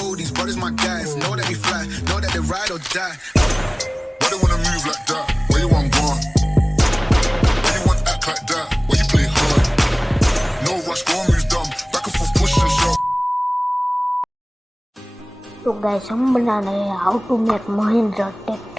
cold, these brothers my guys. Know that we fly, know that they ride or die. Why they wanna move like that? Where you want gone? Why you want act like that? Why you play hard? No rush, go and move dumb. Back and forth, push and shove. तो guys हम बना रहे हैं how to make Mahindra tractor.